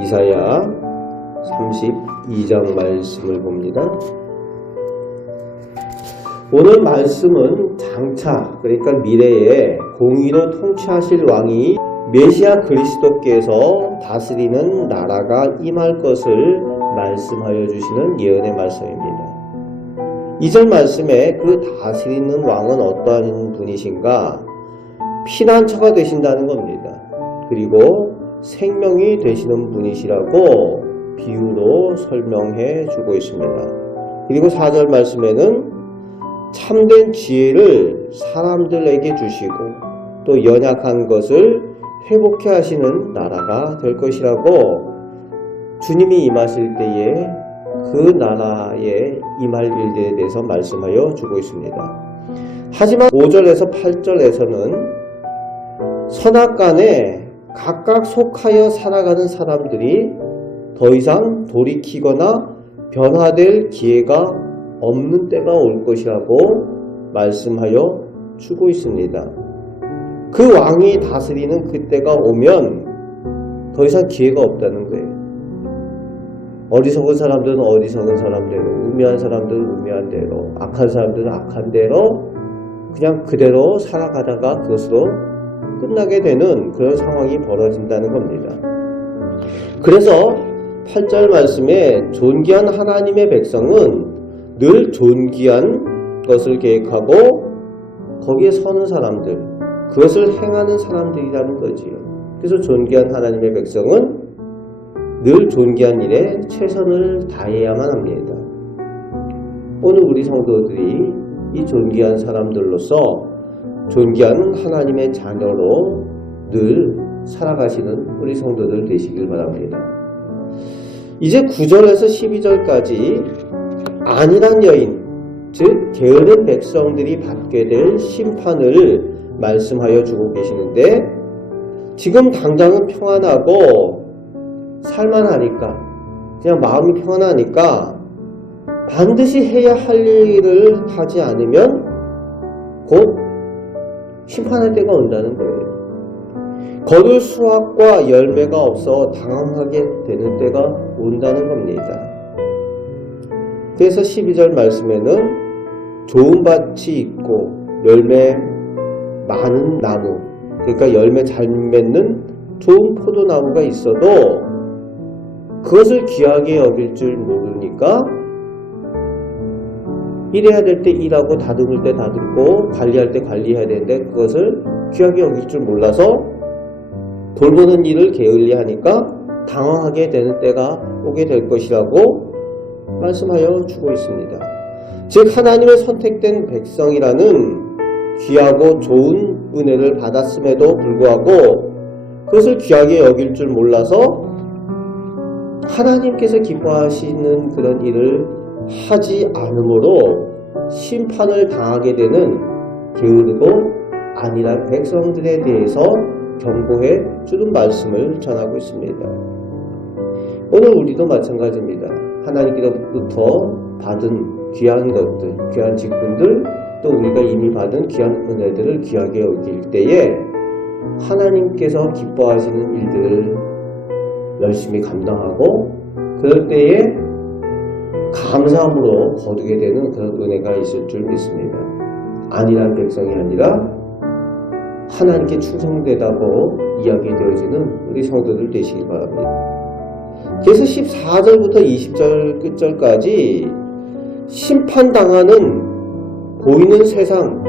이사야 32장 말씀을 봅니다. 오늘 말씀은 장차, 그러니까 미래에 공의로 통치하실 왕이 메시아 그리스도께서 다스리는 나라가 임할 것을 말씀하여 주시는 예언의 말씀입니다. 2절 말씀에 그 다스리는 왕은 어떠한 분이신가? 피난처가 되신다는 겁니다. 그리고 생명이 되시는 분이시라고 비유로 설명해 주고 있습니다. 그리고 4절 말씀에는 참된 지혜를 사람들에게 주시고 또 연약한 것을 회복해 하시는 나라가 될 것이라고 주님이 임하실 때에 그 나라에 임할 일들에 대해서 말씀하여 주고 있습니다. 하지만 5절에서 8절에서는 선악간에 각각 속하여 살아가는 사람들이 더 이상 돌이키거나 변화될 기회가 없는 때가 올 것이라고 말씀하여 주고 있습니다. 그 왕이 다스리는 그때가 오면 더 이상 기회가 없다는 거예요. 어리석은 사람들은 어리석은 사람대로, 우매한 사람들은 우매한 대로, 악한 사람들은 악한 대로 그냥 그대로 살아가다가 그것으로 끝나게 되는 그런 상황이 벌어진다는 겁니다. 그래서 8절 말씀에 존귀한 하나님의 백성은 늘 존귀한 것을 계획하고 거기에 서는 사람들, 그것을 행하는 사람들이라는 거지요. 그래서 존귀한 하나님의 백성은 늘 존귀한 일에 최선을 다해야만 합니다. 오늘 우리 성도들이 이 존귀한 사람들로서 존귀한 하나님의 자녀로 늘 살아가시는 우리 성도들 되시길 바랍니다. 이제 9절에서 12절까지 안일한 여인, 즉 게으른 백성들이 받게 될 심판을 말씀하여 주고 계시는데, 지금 당장은 평안하고 살만하니까, 그냥 마음이 평안하니까 반드시 해야 할 일을 하지 않으면 곧 심판할 때가 온다는 거예요. 거둘 수확과 열매가 없어 당황하게 되는 때가 온다는 겁니다. 그래서 12절 말씀에는 좋은 밭이 있고 열매 많은 나무, 그러니까 열매 잘 맺는 좋은 포도나무가 있어도 그것을 귀하게 여길 줄 모르니까 일해야 될 때 일하고 다듬을 때 다듬고 관리할 때 관리해야 되는데 그것을 귀하게 여길 줄 몰라서 돌보는 일을 게을리하니까 당황하게 되는 때가 오게 될 것이라고 말씀하여 주고 있습니다. 즉 하나님의 선택된 백성이라는 귀하고 좋은 은혜를 받았음에도 불구하고 그것을 귀하게 여길 줄 몰라서 하나님께서 기뻐하시는 그런 일을 하지 않으므로 심판을 당하게 되는 게으르고 안일한 백성들에 대해서 경고해 주는 말씀을 전하고 있습니다. 오늘 우리도 마찬가지입니다. 하나님께로부터 받은 귀한 것들, 귀한 직분들, 또 우리가 이미 받은 귀한 은혜들을 귀하게 여길 때에 하나님께서 기뻐하시는 일들을 열심히 감당하고 그럴 때에 감사함으로 거두게 되는 그런 은혜가 있을 줄 믿습니다. 안일한 백성이 아니라 하나님께 충성되다고 이야기 되어지는 우리 성도들 되시기 바랍니다. 그래서 14절부터 20절 끝절까지 심판당하는 보이는 세상,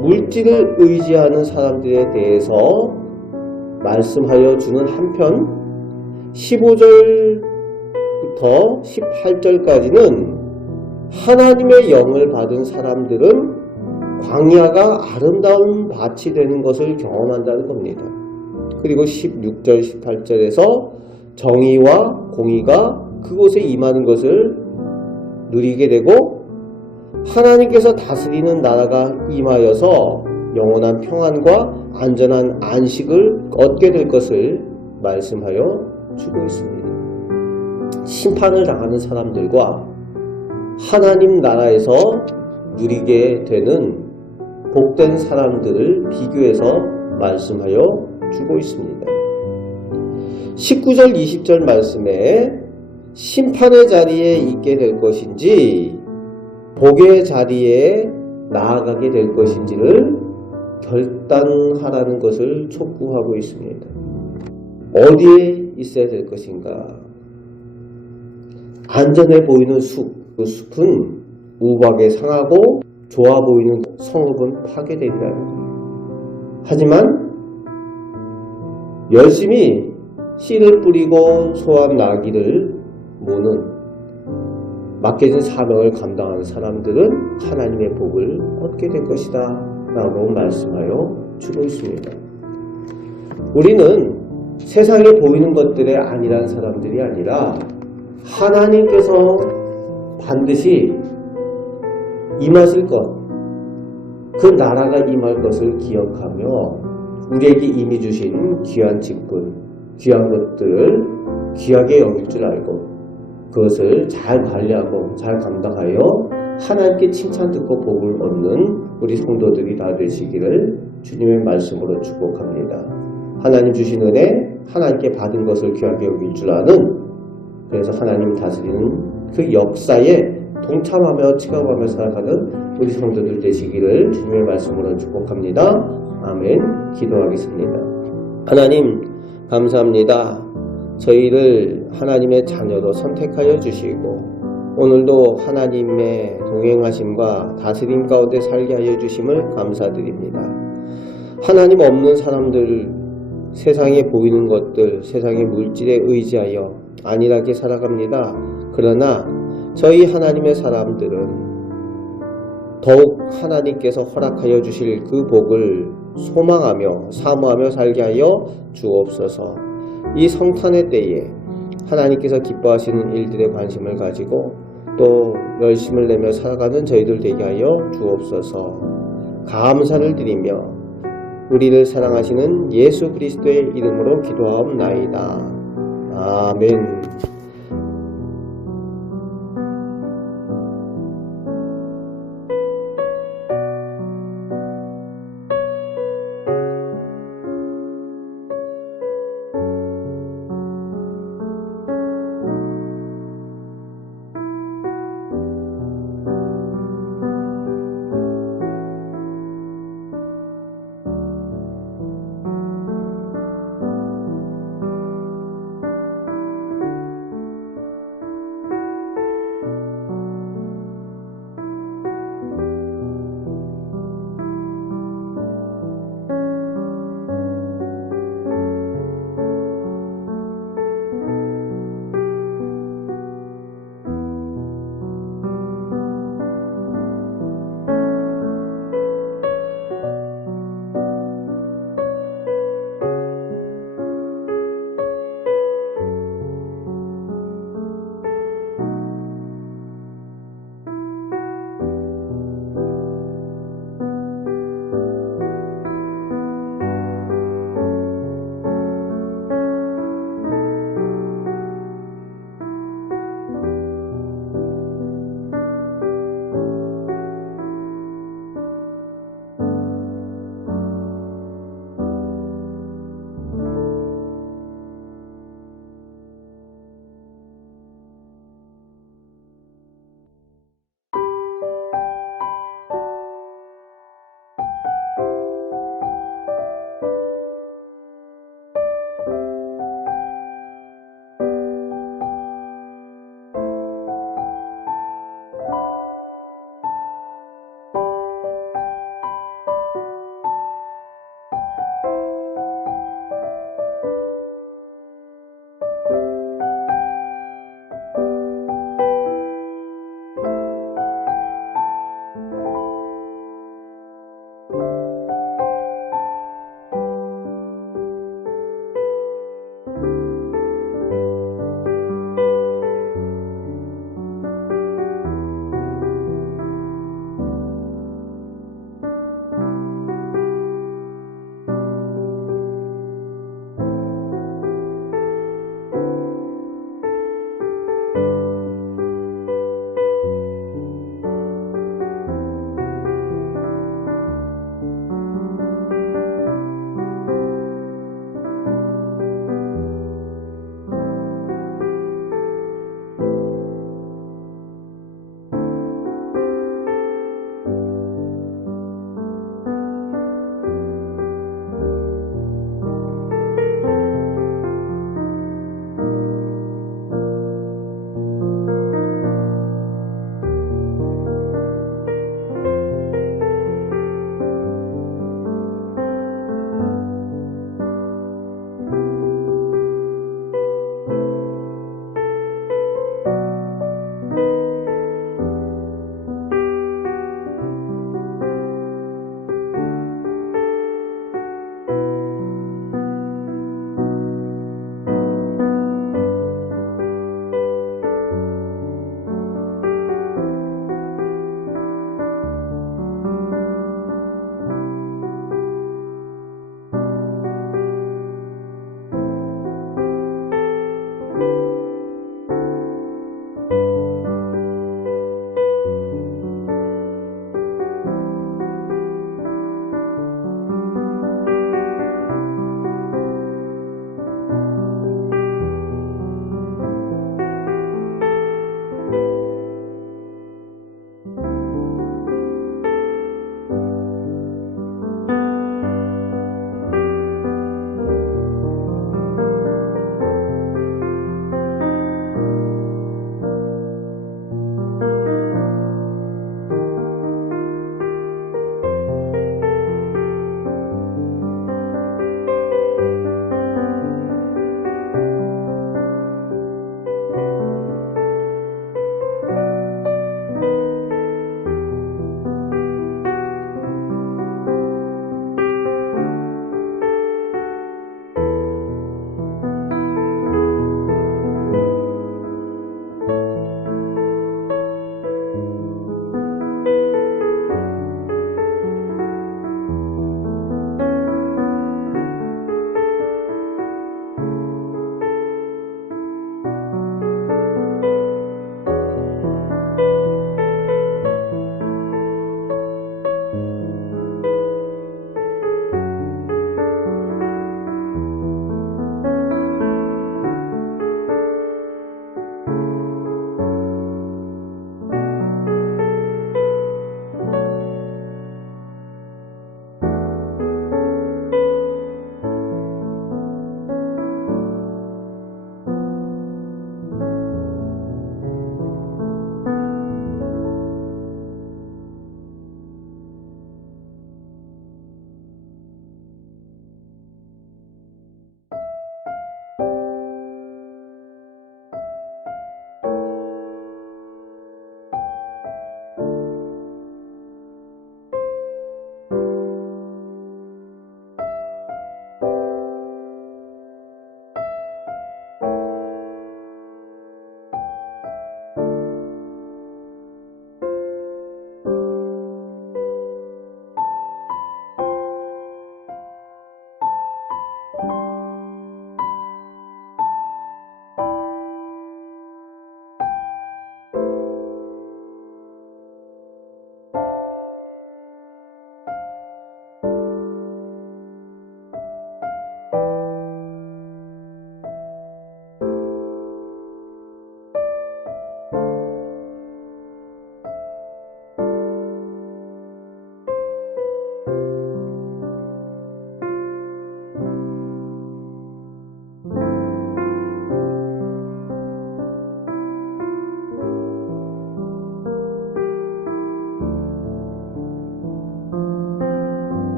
물질을 의지하는 사람들에 대해서 말씀하여 주는 한편 15절부터 18절까지는 하나님의 영을 받은 사람들은 광야가 아름다운 밭이 되는 것을 경험한다는 겁니다. 그리고 16절, 18절에서 정의와 공의가 그곳에 임하는 것을 누리게 되고 하나님께서 다스리는 나라가 임하여서 영원한 평안과 안전한 안식을 얻게 될 것을 말씀하여 주고 있습니다. 심판을 당하는 사람들과 하나님 나라에서 누리게 되는 복된 사람들을 비교해서 말씀하여 주고 있습니다. 19절 20절 말씀에 심판의 자리에 있게 될 것인지 복의 자리에 나아가게 될 것인지를 결단하라는 것을 촉구하고 있습니다. 어디에 있어야 될 것인가? 안전해 보이는 숲, 그 숲은 우박에 상하고 좋아 보이는 성읍은 파괴된다는 거예요. 하지만 열심히 씨를 뿌리고 소한 나기를 모는 맡겨진 사명을 감당하는 사람들은 하나님의 복을 얻게 될 것이다 라고 말씀하여 주고 있습니다. 우리는 세상에 보이는 것들의 아니란 사람들이 아니라 하나님께서 반드시 임하실 것, 그 나라가 임할 것을 기억하며 우리에게 이미 주신 귀한 직분, 귀한 것들을 귀하게 여길 줄 알고 그것을 잘 관리하고 잘 감당하여 하나님께 칭찬 듣고 복을 얻는 우리 성도들이 다 되시기를 주님의 말씀으로 축복합니다. 하나님 주신 은혜, 하나님께 받은 것을 귀하게 여길 줄 아는, 그래서 하나님 다스리는 그 역사에 동참하며 체험하며 살아가는 우리 성도들 되시기를 주님의 말씀으로 축복합니다. 아멘. 기도하겠습니다. 하나님 감사합니다. 저희를 하나님의 자녀로 선택하여 주시고 오늘도 하나님의 동행하심과 다스림 가운데 살게 하여 주심을 감사드립니다. 하나님 없는 사람들, 세상에 보이는 것들, 세상의 물질에 의지하여 안일하게 살아갑니다. 그러나 저희 하나님의 사람들은 더욱 하나님께서 허락하여 주실 그 복을 소망하며 사모하며 살게 하여 주옵소서. 이 성탄의 때에 하나님께서 기뻐하시는 일들에 관심을 가지고 또 열심을 내며 살아가는 저희들 되게 하여 주옵소서. 감사를 드리며 우리를 사랑하시는 예수 그리스도의 이름으로 기도하옵나이다. 아멘.